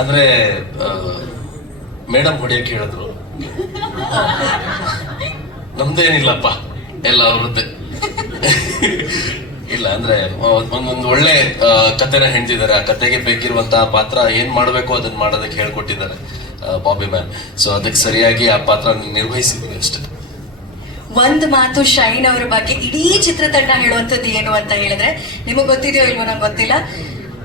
ಅಂದ್ರೆ ಮೇಡಮ್ ಹೊಡಿಯಕ್ಕೆ ಹೇಳಿದ್ರು. ನಮ್ದೇನಿಲ್ಲಪ್ಪ, ಎಲ್ಲ ಅವ್ರದ್ದೇ. ಇಲ್ಲ, ಅಂದ್ರೆ ಒಂದೊಂದು ಒಳ್ಳೆ ಕತೆನ ಹೆಣ್ತಿದ್ದಾರೆ ಆ ಕತೆಗೆ ಬೇಕಿರುವಂತಹ ಪಾತ್ರ ಏನ್ ಮಾಡಬೇಕು ಅದನ್ನ ಮಾಡೋದಕ್ಕೆ ಹೇಳ್ಕೊಟ್ಟಿದ್ದಾರೆ ಬಾಬಿ ಮ್ಯಾಮ್ ಸೊ ಅದಕ್ಕೆ ಸರಿಯಾಗಿ ಆ ಪಾತ್ರ ನಿರ್ವಹಿಸಿದ್ದೀನಿ ಅಷ್ಟೇ. ಒಂದ್ ಮಾತು ಶೈನ್ ಅವರ ಬಗ್ಗೆ ಇಡೀ ಚಿತ್ರತಂಡ ಹೇಳುವಂತದ್ದು ಏನು ಅಂತ ಹೇಳಿದ್ರೆ, ನಿಮಗೆ ಗೊತ್ತಿದೆಯೋ ಇಲ್ವೋ ನಂಗೆ ಗೊತ್ತಿಲ್ಲ.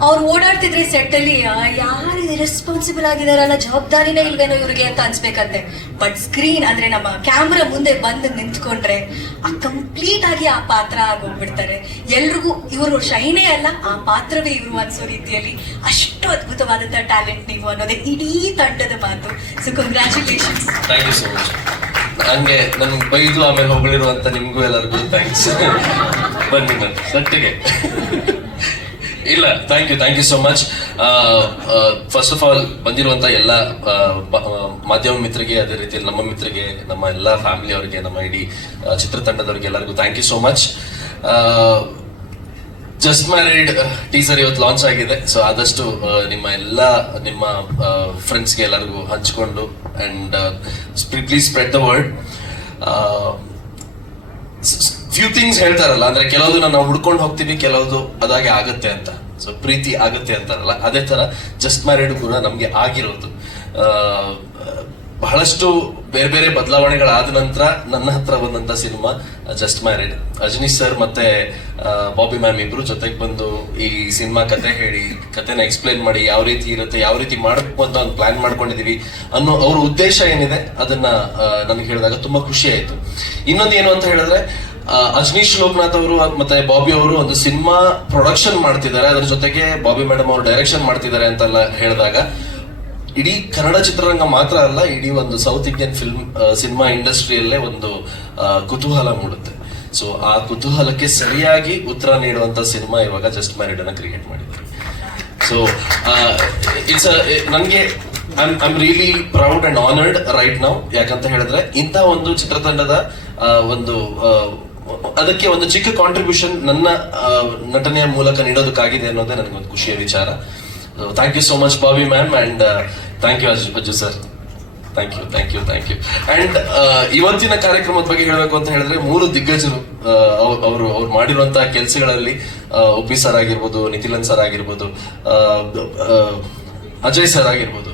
ಅವ್ರು ಓಡಾಡ್ತಿದ್ರೆ ಸೆಟ್ ಅಲ್ಲಿ ಯಾರು ರೆಸ್ಪಾನ್ಸಿಬಲ್ ಆಗಿದಾರಲ್ಲ ಜವಾಬ್ದಾರಿನೇ ಇಲ್ವೇನೋ ಇವ್ರಿಗೆ ಅಂತ ಅನ್ಸ್ಬೇಕಂತೆ. ಬಟ್ ಸ್ಕ್ರೀನ್ ಅಂದ್ರೆ ನಮ್ಮ ಕ್ಯಾಮ್ರಾ ಮುಂದೆ ಬಂದು ನಿಂತ್ಕೊಂಡ್ರೆ, ಆ ಕಂಪ್ಲೀಟ್ ಆಗಿ ಆ ಪಾತ್ರ ಆಗೋಗ್ಬಿಡ್ತಾರೆ. ಎಲ್ರಿಗೂ ಇವರು ಶೈನೇ ಅಲ್ಲ, ಆ ಪಾತ್ರವೇ ಇವರು ಅನ್ಸೋ ರೀತಿಯಲ್ಲಿ ಅಷ್ಟು ಅದ್ಭುತವಾದಂತಹ ಟ್ಯಾಲೆಂಟ್ ನೀವು ಅನ್ನೋದೇ ಇಡೀ ತಂಡದ ಮಾತು. ಸೊ ಕಂಗ್ರ್ಯಾಚುಲೇಷನ್ಸ್ ಹಂಗೆ ನಮ್ಗೆ ಬೈದು ಆಮೇಲೆ ಹೊಗಳಿರುವಂತ ನಿಮ್ಗೂ ಎಲ್ಲರಿಗೂ ಥ್ಯಾಂಕ್ಸ್ ಬನ್ನಿ ಬನ್ನಿ ಸಟ್ಟಿಗೆ ಇಲ್ಲ thank you thank you so much first of all ಬಂದಿರುವಂತ ಎಲ್ಲ ಬ- ಆ, ಮಾಧ್ಯಮ ಮಿತ್ರರಿಗೆ ಅದೇ ರೀತಿ ನಮ್ಮ ಮಿತ್ರರಿಗೆ ನಮ್ಮ ಎಲ್ಲ ಫ್ಯಾಮಿಲಿ ಅವರಿಗೆ ನಮ್ಮ ಇಡೀ ಚಿತ್ರತಂಡದವ್ರಿಗೆ ಚಿತ್ರತಂಡದವರಿಗೆ ಎಲ್ಲರಿಗೂ thank you so much just married teaser ಇವತ್ತು ಲಾಂಚ್ ಆಗಿದೆ. ಸೊ ಆದಷ್ಟು ನಿಮ್ಮ ಎಲ್ಲ ನಿಮ್ಮ ಫ್ರೆಂಡ್ಸ್ಗೆ ಎಲ್ಲರಿಗೂ ಹಂಚ್ಕೊಂಡು and please spread the word few things ಹೇಳ್ತಾರಲ್ಲ, ಅಂದ್ರೆ ಕೆಲವೊಂದು ನಾವು ಹುಡ್ಕೊಂಡು ಹೋಗ್ತೀವಿ, ಕೆಲವುದು ಅದಾಗೆ ಆಗುತ್ತೆ ಅಂತ. ಸೊ ಪ್ರೀತಿ ಆಗುತ್ತೆ ಅಂತಾರಲ್ಲ, ಅದೇ ತರ ಜಸ್ಟ್ ಮ್ಯಾರಿಡ್ ಕೂಡ ನಮ್ಗೆ ಆಗಿರೋದು. ಬಹಳಷ್ಟು ಬೇರೆ ಬೇರೆ ಬದಲಾವಣೆಗಳಾದ ನಂತರ ನನ್ನ ಹತ್ರ ಬಂದಂತ cinema just married Ajaneesh sir ಮತ್ತೆ ಬಾಬಿ ಮ್ಯಾಮ್ ಇಬ್ರು ಜೊತೆಗೆ ಬಂದು ಈ ಸಿನಿಮಾ ಕತೆ ಹೇಳಿ, ಕತೆನ ಎಕ್ಸ್ಪ್ಲೇನ್ ಮಾಡಿ ಯಾವ ರೀತಿ ಇರುತ್ತೆ, ಯಾವ ರೀತಿ ಮಾಡಬೇಕು ಅಂತ ಒಂದು ಪ್ಲಾನ್ ಮಾಡ್ಕೊಂಡಿದೀವಿ ಅನ್ನೋ ಅವ್ರ ಉದ್ದೇಶ ಏನಿದೆ, ಅದನ್ನ ನನಗೆ ಹೇಳಿದಾಗ ತುಂಬಾ ಖುಷಿ ಆಯ್ತು. ಇನ್ನೊಂದು ಏನು ಅಂತ ಹೇಳಿದ್ರೆ ಅಜನೀಶ್ ಲೋಕನಾಥ್ ಅವರು ಮತ್ತೆ ಬಾಬಿ ಅವರು ಒಂದು ಸಿನಿಮಾ ಪ್ರೊಡಕ್ಷನ್ ಮಾಡ್ತಿದ್ದಾರೆ. ಅದ್ರ ಜೊತೆಗೆ ಬಾಬಿ ಮೇಡಮ್ ಅವರು ಡೈರೆಕ್ಷನ್ ಮಾಡ್ತಿದ್ದಾರೆ ಅಂತೆಲ್ಲ ಹೇಳಿದಾಗ, ಇಡೀ ಕನ್ನಡ ಚಿತ್ರರಂಗ ಮಾತ್ರ ಅಲ್ಲ, ಇಡೀ ಒಂದು ಸೌತ್ ಇಂಡಿಯನ್ ಫಿಲ್ಮ್ ಸಿನಿಮಾ ಇಂಡಸ್ಟ್ರಿಯಲ್ಲೇ ಒಂದು ಕುತೂಹಲ ಮೂಡುತ್ತೆ. ಸೊ ಆ ಕುತೂಹಲಕ್ಕೆ ಸರಿಯಾಗಿ ಉತ್ತರ ನೀಡುವಂತ ಸಿನಿಮಾ ಇವಾಗ ಜಸ್ಟ್ ಮ್ಯಾರಿಡ್ ಅನ್ನ ಕ್ರಿಯೇಟ್ ಮಾಡಿದ್ದಾರೆ. ಸೊ ಇಟ್ಸ್ ನನಗೆ I am really proud and honoured right now ಯಾಕಂತ ಹೇಳಿದ್ರೆ, ಇಂಥ ಒಂದು ಚಿತ್ರತಂಡದ ಒಂದು ಅದಕ್ಕೆ ಒಂದು ಚಿಕ್ಕ ಕಾಂಟ್ರಿಬ್ಯೂಷನ್ ನನ್ನ ನಟನೆಯ ಮೂಲಕ ನೀಡೋದಕ್ಕಾಗಿದೆ ಅನ್ನೋದೇ ನನಗೊಂದು ಖುಷಿಯ ವಿಚಾರ. Thank you so much Bobby ma'am and thank you Ajju sir thank you thank you thank you and ಇವತ್ತಿನ ಕಾರ್ಯಕ್ರಮದ ಬಗ್ಗೆ ಹೇಳಬೇಕು ಅಂತ ಹೇಳಿದ್ರೆ, ಮೂರು ದಿಗ್ಗಜರು ಅವರು, ಅವ್ರು ಮಾಡಿರುವಂತಹ ಕೆಲಸಗಳಲ್ಲಿ ಉಪ್ಪಿ ಸರ್ ಆಗಿರ್ಬೋದು ನಿತಿಲನ್ ಸರ್ ಆಗಿರ್ಬೋದು ಅಜಯ್ ಸರ್ ಆಗಿರ್ಬೋದು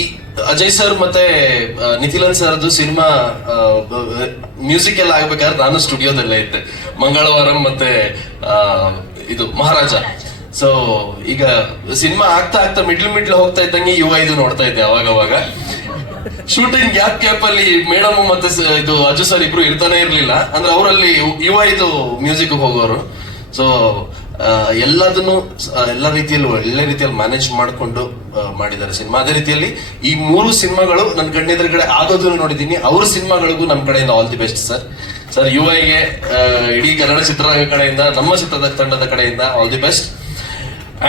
ಈ, ಅಜಯ್ ಸರ್ ಮತ್ತೆ ನಿಖಿಲನ್ ಸರ್ ಅದು ಸಿನಿಮಾ ಮ್ಯೂಸಿಕ್ ಎಲ್ಲ ಆಗ್ಬೇಕಾದ್ರೆ ನಾನು ಸ್ಟುಡಿಯೋದಲ್ಲೇ ಇದ್ದೆ. ಮಂಗಳವಾರ ಮತ್ತೆ ಇದು, ಮಹಾರಾಜ. ಸೊ ಈಗ ಸಿನಿಮಾ ಆಗ್ತಾ ಆಗ್ತಾ ಮಿಡ್ಲ್ ಮಿಡ್ಲ್ ಹೋಗ್ತಾ ಇದ್ದಂಗೆ ಯುವ ಇದು ನೋಡ್ತಾ ಇದ್ದೆ ಅವಾಗ ಅವಾಗ ಶೂಟಿಂಗ್ ಗ್ಯಾಪ್ ಕ್ಯಾಪ್ ಅಲ್ಲಿ ಮೇಡಮ್ ಮತ್ತೆ ಇದು ಅಜು ಸರ್ ಇಬ್ರು ಇರ್ತಾನೆ ಇರ್ಲಿಲ್ಲ. ಅಂದ್ರೆ ಅವರಲ್ಲಿ ಯುವ ಇದು ಮ್ಯೂಸಿಕ್ ಹೋಗೋರು. ಸೊ ಎಲ್ಲದನ್ನು ಎಲ್ಲ ರೀತಿಯಲ್ಲಿ, ಒಳ್ಳೆ ರೀತಿಯಲ್ಲಿ ಮ್ಯಾನೇಜ್ ಮಾಡಿಕೊಂಡು ಮಾಡಿದ್ದಾರೆ ಸಿನಿಮಾ. ಅದೇ ರೀತಿಯಲ್ಲಿ ಈ ಮೂರು ಸಿನಿಮಾಗಳು ನನ್ನ ಕಣ್ಣೆದುರುಗಡೆ ಆಗೋದನ್ನು ನೋಡಿದ್ದೀನಿ. ಅವ್ರ ಸಿನಿಮಾಗಳಿಗೂ ನಮ್ಮ ಕಡೆಯಿಂದ all the best sir sir you ಐಗೆ ಇಡೀ ಕನ್ನಡ ಚಿತ್ರರಂಗ ಕಡೆಯಿಂದ, ನಮ್ಮ ಚಿತ್ರದ ತಂಡದ ಕಡೆಯಿಂದ ಆಲ್ ದಿ ಬೆಸ್ಟ್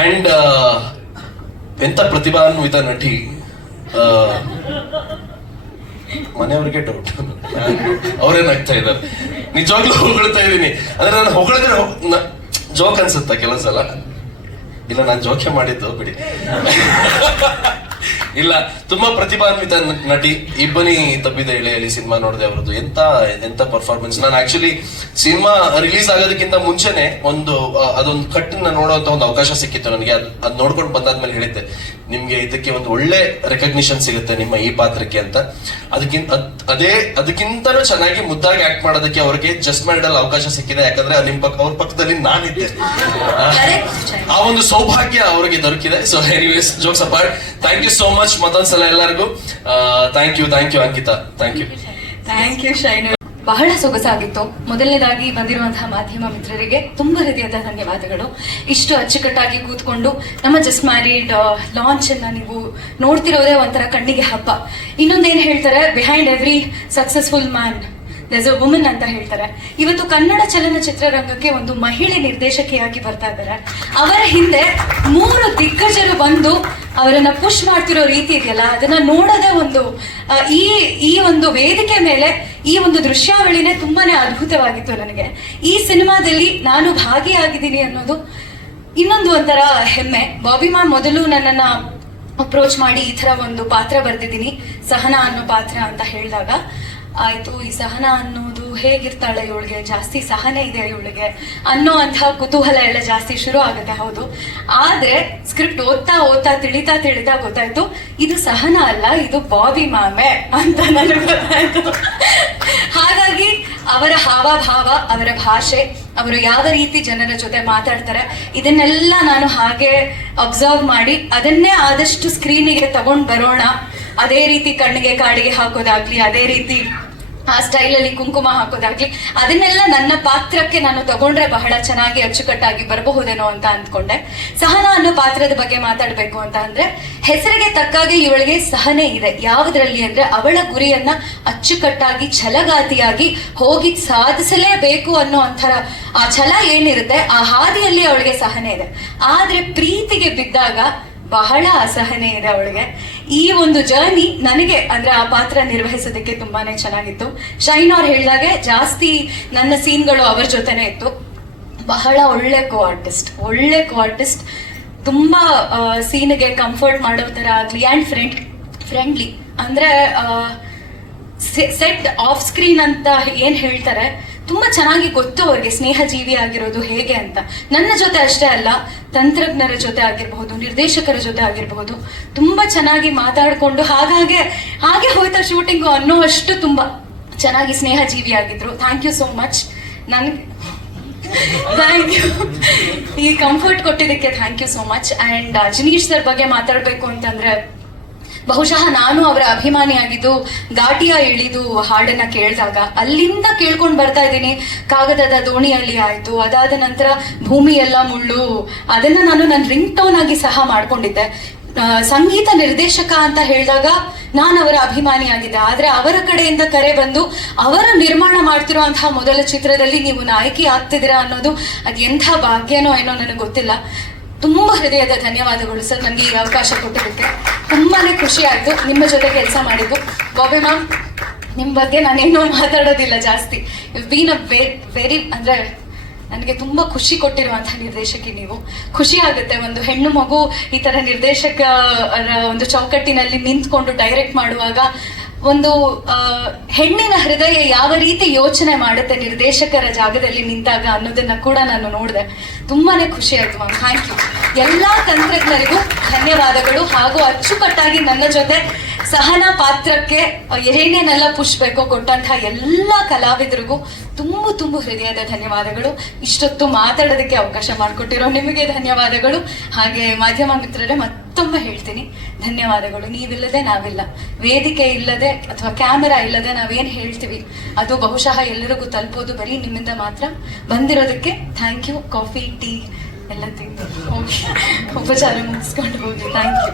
ಅಂಡ್ ಎಂತ ಪ್ರತಿಭಾನ್ವಿತ ನಟಿ ಮನೆಯವ್ರಿಗೆ ಡೌಟ್ ಅವ್ರೇನಾಗ್ತಾ ನಗ್ತಾ ಇದ್ದಾರೆ? ನಿಜವಾಗ್ಲೂ ಹೊಗಳ್ತಾ ಇದ್ದೀನಿ. ಅಂದ್ರೆ ನಾನು ಹೊಗಳಿದ್ರೆ ಜೋಕ್ ಅನ್ಸುತ್ತಾ ಕೆಲವು ಸಲ ಇಲ್ಲ ನಾನು ಜೋಕೆ ಮಾಡಿದ್ದು ಬಿಡಿ. ಇಲ್ಲ, ತುಂಬಾ ಪ್ರತಿಭಾನ್ವಿತ ನಟಿ ಇಬ್ಬನಿ ತಬ್ಬಿದ ಎಳೆಯಲ್ಲಿ ಸಿನಿಮಾ ನೋಡಿದೆ ಅವರದ್ದು. ಎಂತ ಎಂತ ಪರ್ಫಾರ್ಮೆನ್ಸ್ ನಾನು ಆಕ್ಚುಲಿ ಸಿನಿಮಾ ರಿಲೀಸ್ ಆಗೋದಕ್ಕಿಂತ ಮುಂಚೆನೆ ಒಂದು ಅದೊಂದು ಕಟ್ಟನ್ನ ನೋಡುವಂತ ಒಂದು ಅವಕಾಶ ಸಿಕ್ಕಿತ್ತು ನನಗೆ. ಅದ್ ಅದ್ ನೋಡ್ಕೊಂಡು ಬಂದಾದ್ಮೇಲೆ ಹೇಳಿದ್ದೆ, ನಿಮ್ಗೆ ಇದಕ್ಕೆ ಒಂದು ಒಳ್ಳೆ ರೆಕಗ್ನಿಷನ್ ಸಿಗುತ್ತೆ ನಿಮ್ಮ ಈ ಪಾತ್ರಕ್ಕೆ ಅಂತ. ಅದಕ್ಕಿಂತ, ಅದ್- ಅದೇ, ಅದಕ್ಕಿಂತನೂ ಚೆನ್ನಾಗಿ ಮುದ್ದಾಗಿ ಆಕ್ಟ್ ಮಾಡೋದಕ್ಕೆ ಅವ್ರಿಗೆ ಜಸ್ಟ್ ಅಲ್ಲಿ ಅವಕಾಶ ಸಿಕ್ಕಿದೆ. ಯಾಕಂದ್ರೆ ನಿಮ್ ಪಕ್ಕ ಅವ್ರ ಪಕ್ಕದಲ್ಲಿ ನಾನಿದ್ದೆ. ಆ ಒಂದು ಸೌಭಾಗ್ಯ ಅವರಿಗೆ ದೊರಕಿದೆ. So anyways jokes apart thank you so much ಮತ್ತೊಂದ್ಸಲ ಎಲ್ಲರಿಗೂ. Thank you thank you Ankita thank you thank you Shainu ಬಹಳ ಸೊಗಸಾಗಿತ್ತು. ಮೊದಲನೇದಾಗಿ ಬಂದಿರುವಂತಹ ಮಾಧ್ಯಮ ಮಿತ್ರರಿಗೆ ತುಂಬಾ ರೀತಿಯಾದ ಧನ್ಯವಾದಗಳು. ಇಷ್ಟು ಅಚ್ಚುಕಟ್ಟಾಗಿ ಕೂತ್ಕೊಂಡು ನಮ್ಮ ಜಸ್ಟ್ ಮ್ಯಾರಿಡ್ ಲಾಂಚ್ ಅನ್ನ ನೀವು ನೋಡ್ತಿರೋದೇ ಒಂಥರ ಕಣ್ಣಿಗೆ ಹಬ್ಬ. ಇನ್ನೊಂದೇನು ಹೇಳ್ತಾರೆ? Behind every successful man there's a woman ಅಂತ ಹೇಳ್ತಾರೆ. ಇವತ್ತು ಕನ್ನಡ ಚಲನಚಿತ್ರರಂಗಕ್ಕೆ ಒಂದು ಮಹಿಳೆ ನಿರ್ದೇಶಕಿಯಾಗಿ ಬರ್ತಾ ಇದ್ದಾರೆ. ಅವರ ಹಿಂದೆ ಮೂರು ದಿಗ್ಗಜರು ಬಂದು ಅವರನ್ನ ಪುಷ್ ಮಾಡ್ತಿರೋ ರೀತಿ ಇದೆಯಲ್ಲ, ಅದನ್ನ ನೋಡೋದೇ ಒಂದು ಈ ಈ ಒಂದು ವೇದಿಕೆ ಮೇಲೆ ಈ ಒಂದು ದೃಶ್ಯಾವಳಿನೇ ತುಂಬಾನೇ ಅದ್ಭುತವಾಗಿತ್ತು ನನಗೆ. ಈ ಸಿನಿಮಾದಲ್ಲಿ ನಾನು ಭಾಗಿಯಾಗಿದ್ದೀನಿ ಅನ್ನೋದು ಇನ್ನೊಂದು ಒಂಥರ ಹೆಮ್ಮೆ. ಬಾಬಿ ಮಾ ಮೊದಲು ನನ್ನನ್ನ ಅಪ್ರೋಚ್ ಮಾಡಿ ಈ ತರ ಒಂದು ಪಾತ್ರ ಬರ್ದಿದ್ದೀನಿ, ಸಹನಾ ಅನ್ನೋ ಪಾತ್ರ ಅಂತ ಹೇಳಿದಾಗ. ಆಯ್ತು, ಈ ಸಹನ ಅನ್ನೋದು ಹೇಗಿರ್ತಾಳೆ ಇವಳಿಗೆ? ಜಾಸ್ತಿ ಸಹನೆ ಇದೆ ಇವಳಿಗೆ. ಅನ್ನೋ ಅಂತಹ ಕುತೂಹಲ ಎಲ್ಲ ಜಾಸ್ತಿ ಶುರು ಆಗುತ್ತೆ, ಹೌದು. ಆದ್ರೆ ಸ್ಕ್ರಿಪ್ಟ್ ಓದ್ತಾ ಓದ್ತಾ, ತಿಳಿತಾ ತಿಳಿತಾ ಗೊತ್ತಾಯ್ತು, ಇದು ಸಹನ ಅಲ್ಲ, ಇದು ಬಾಬಿ ಮಾಮೆ ಅಂತ ನನಗೆ ಗೊತ್ತಾಯ್ತು. ಹಾಗಾಗಿ ಅವರ ಹಾವಭಾವ, ಅವರ ಭಾಷೆ, ಅವರು ಯಾವ ರೀತಿ ಜನರ ಜೊತೆ ಮಾತಾಡ್ತಾರೆ, ಇದನ್ನೆಲ್ಲ ನಾನು ಹಾಗೆ ಅಬ್ಸರ್ವ್ ಮಾಡಿ, ಅದನ್ನೇ ಆದಷ್ಟು ಸ್ಕ್ರೀನಿಗೆ ತಗೊಂಡ್ ಬರೋಣ. ಅದೇ ರೀತಿ ಕಣ್ಣಿಗೆ ಕಾಡಿಗೆ ಹಾಕೋದಾಗ್ಲಿ, ಅದೇ ರೀತಿ ಆ ಸ್ಟೈಲಲ್ಲಿ ಕುಂಕುಮ ಹಾಕೋದಾಗ್ಲಿ, ಅದನ್ನೆಲ್ಲ ನನ್ನ ಪಾತ್ರಕ್ಕೆ ನಾನು ತಗೊಂಡ್ರೆ ಬಹಳ ಚೆನ್ನಾಗಿ ಅಚ್ಚುಕಟ್ಟಾಗಿ ಬರಬಹುದೇನೋ ಅಂತ ಅಂದ್ಕೊಂಡೆ. ಸಹನ ಅನ್ನೋ ಪಾತ್ರದ ಬಗ್ಗೆ ಮಾತಾಡ್ಬೇಕು ಅಂತ ಅಂದ್ರೆ, ಹೆಸರಿಗೆ ತಕ್ಕಾಗೆ ಇವಳಿಗೆ ಸಹನೆ ಇದೆ. ಯಾವುದ್ರಲ್ಲಿ ಅಂದ್ರೆ, ಅವಳ ಗುರಿಯನ್ನ ಅಚ್ಚುಕಟ್ಟಾಗಿ, ಛಲಗಾತಿಯಾಗಿ ಹೋಗಿ ಸಾಧಿಸಲೇಬೇಕು ಅನ್ನೋ ಒಂಥರ ಆ ಛಲ ಏನಿರುತ್ತೆ, ಆ ಹಾದಿಯಲ್ಲಿ ಅವಳಿಗೆ ಸಹನೆ ಇದೆ. ಆದ್ರೆ ಪ್ರೀತಿಗೆ ಬಿದ್ದಾಗ ಬಹಳ ಅಸಹನೆ ಇದೆ ಅವಳಿಗೆ. ಈ ಒಂದು ಜರ್ನಿ ನನಗೆ, ಅಂದ್ರೆ ಆ ಪಾತ್ರ ನಿರ್ವಹಿಸೋದಕ್ಕೆ ತುಂಬಾನೇ ಚೆನ್ನಾಗಿತ್ತು. ಶೈನ್ ಅವ್ರು ಹೇಳಿದಾಗೆ ಜಾಸ್ತಿ ನನ್ನ ಸೀನ್ಗಳು ಅವ್ರ ಜೊತೆನೆ ಇತ್ತು. ಬಹಳ ಒಳ್ಳೆ ಕೋ ಆರ್ಟಿಸ್ಟ್ ಒಳ್ಳೆ ಕೋ ಆರ್ಟಿಸ್ಟ್ ತುಂಬಾ ಸೀನ್ಗೆ ಕಂಫರ್ಟ್ ಮಾಡೋ ತರ ಆಗ್ಲಿ ಆ್ಯಂಡ್ ಫ್ರೆಂಡ್ ಫ್ರೆಂಡ್ಲಿ ಅಂದ್ರೆ ಸೆಟ್ ಆಫ್ ಸ್ಕ್ರೀನ್ ಅಂತ ಏನ್ ಹೇಳ್ತಾರೆ ತುಂಬಾ ಚೆನ್ನಾಗಿ ಗೊತ್ತು ಅವ್ರಿಗೆ ಸ್ನೇಹ ಜೀವಿ ಆಗಿರೋದು ಹೇಗೆ ಅಂತ. ನನ್ನ ಜೊತೆ ಅಷ್ಟೇ ಅಲ್ಲ, ತಂತ್ರಜ್ಞರ ಜೊತೆ ಆಗಿರಬಹುದು, ನಿರ್ದೇಶಕರ ಜೊತೆ ಆಗಿರಬಹುದು, ತುಂಬಾ ಚೆನ್ನಾಗಿ ಮಾತಾಡ್ಕೊಂಡು ಹಾಗಾಗಿ, ಹಾಗೆ ಹೋಯ್ತಾ ಶೂಟಿಂಗು ಅನ್ನೋ ಅಷ್ಟು ತುಂಬಾ ಚೆನ್ನಾಗಿ ಸ್ನೇಹ ಜೀವಿ ಆಗಿದ್ರು. ಥ್ಯಾಂಕ್ ಯು ಸೋ ಮಚ್ ನನ್ ಥ್ಯಾಂಕ್ ಯು ಈ ಕಂಫರ್ಟ್ ಕೊಟ್ಟಿದ್ದಕ್ಕೆ thank you so much and Jineesh sir ಬಗ್ಗೆ ಮಾತಾಡಬೇಕು ಅಂತಂದ್ರೆ ಬಹುಶಃ ನಾನು ಅವರ ಅಭಿಮಾನಿಯಾಗಿದ್ದು, ಘಾಟಿಯ ಇಳಿದು ಹಾಡನ್ನ ಕೇಳಿದಾಗ ಅಲ್ಲಿಂದ ಕೇಳ್ಕೊಂಡು ಬರ್ತಾ ಇದ್ದೀನಿ. ಕಾಗದದ ದೋಣಿಯಲ್ಲಿ ಆಯ್ತು. ಅದಾದ ನಂತರ ಭೂಮಿ ಎಲ್ಲ ಮುಳ್ಳು. ಅದನ್ನ ನಾನು ನನ್ನ ರಿಂಗ್ ಟೋನ್ ಆಗಿ ಸಹ ಮಾಡ್ಕೊಂಡಿದ್ದೆ. ಸಂಗೀತ ನಿರ್ದೇಶಕ ಅಂತ ಹೇಳಿದಾಗ ನಾನು ಅವರ ಅಭಿಮಾನಿಯಾಗಿದ್ದೆ. ಆದ್ರೆ ಅವರ ಕಡೆಯಿಂದ ಕರೆ ಬಂದು ಅವರ ನಿರ್ಮಾಣ ಮಾಡ್ತಿರುವಂತಹ ಮೊದಲ ಚಿತ್ರದಲ್ಲಿ ನೀವು ನಾಯಕಿ ಆಗ್ತಿದ್ದೀರಾ ಅನ್ನೋದು, ಅದ್ ಎಂಥ ಭಾಗ್ಯನೋ ಏನೋ ನನಗೆ ಗೊತ್ತಿಲ್ಲ. ತುಂಬಾ ಹೃದಯದ ಧನ್ಯವಾದಗಳು ಸರ್. ನನಗೆ ಈ ಅವಕಾಶ ಕೊಟ್ಟಿದ್ದಕ್ಕೆ ತುಂಬಾನೇ ಖುಷಿ ಆಯ್ತು ನಿಮ್ಮ ಜೊತೆ ಕೆಲಸ ಮಾಡಿದ್ದು. ಬಾಬೆ ಮ್ಯಾಮ್ ನಿಮ್ಮ ಬಗ್ಗೆ ನಾನೇನೂ ಮಾತಾಡೋದಿಲ್ಲ ಜಾಸ್ತಿ. ಬೀನ್ ಅ ವೆರಿ ಅಂದ್ರೆ ನನಗೆ ತುಂಬಾ ಖುಷಿ ಕೊಟ್ಟಿರುವಂತಹ ನಿರ್ದೇಶಕಿ ನೀವು. ಖುಷಿ ಆಗುತ್ತೆ ಒಂದು ಹೆಣ್ಣು ಮಗು ಈ ತರ ನಿರ್ದೇಶಕರ ಒಂದು ಚೌಕಟ್ಟಿನಲ್ಲಿ ನಿಂತ್ಕೊಂಡು ಡೈರೆಕ್ಟ್ ಮಾಡುವಾಗ ಒಂದು ಹೆಣ್ಣಿನ ಹೃದಯ ಯಾವ ರೀತಿ ಯೋಚನೆ ಮಾಡುತ್ತೆ ನಿರ್ದೇಶಕರ ಜಾಗದಲ್ಲಿ ನಿಂತಾಗ ಅನ್ನೋದನ್ನ ಕೂಡ ನಾನು ನೋಡಿದೆ. ತುಂಬಾನೇ ಖುಷಿ ಆಯ್ತು ಮ್ಯಾಮ್. ಥ್ಯಾಂಕ್ ಯು ಎಲ್ಲಾ ತಂತ್ರಜ್ಞರಿಗೂ ಧನ್ಯವಾದಗಳು ಹಾಗೂ ಅಚ್ಚುಕಟ್ಟಾಗಿ ನನ್ನ ಜೊತೆ ಸಹನ ಪಾತ್ರಕ್ಕೆ ಏನೇನೆಲ್ಲ ಪುಷ್ಬೇಕು ಕೊಟ್ಟಂತಹ ಎಲ್ಲ ಕಲಾವಿದರಿಗೂ ತುಂಬು ತುಂಬು ಹೃದಯದ ಧನ್ಯವಾದಗಳು. ಇಷ್ಟೊತ್ತು ಮಾತಾಡೋದಕ್ಕೆ ಅವಕಾಶ ಮಾಡಿಕೊಟ್ಟಿರೋ ನಿಮಗೆ ಧನ್ಯವಾದಗಳು. ಹಾಗೆ ಮಾಧ್ಯಮ ಮಿತ್ರರೇ, ಮತ್ತೊಮ್ಮೆ ಹೇಳ್ತೀನಿ. ಧನ್ಯವಾದಗಳು. ನೀವಿಲ್ಲದೆ ನಾವಿಲ್ಲ. ವೇದಿಕೆ ಇಲ್ಲದೆ ಅಥವಾ ಕ್ಯಾಮೆರಾ ಇಲ್ಲದೆ ನಾವೇನು ಹೇಳ್ತೀವಿ, ಅದು ಬಹುಶಃ ಎಲ್ಲರಿಗೂ ತಲುಪೋದು. ಬರೀ ನಿಮ್ಮಿಂದ ಮಾತ್ರ ಬಂದಿರೋದಕ್ಕೆ ಥ್ಯಾಂಕ್ ಯು ಕಾಫಿ, ಟೀ ಎಲ್ಲ ತಿಂದು ಹೋಗಿ. ಉಪಚಾರ ಮುಗಿಸ್ಕೊಂಡು ಹೋಗಿ. Thank you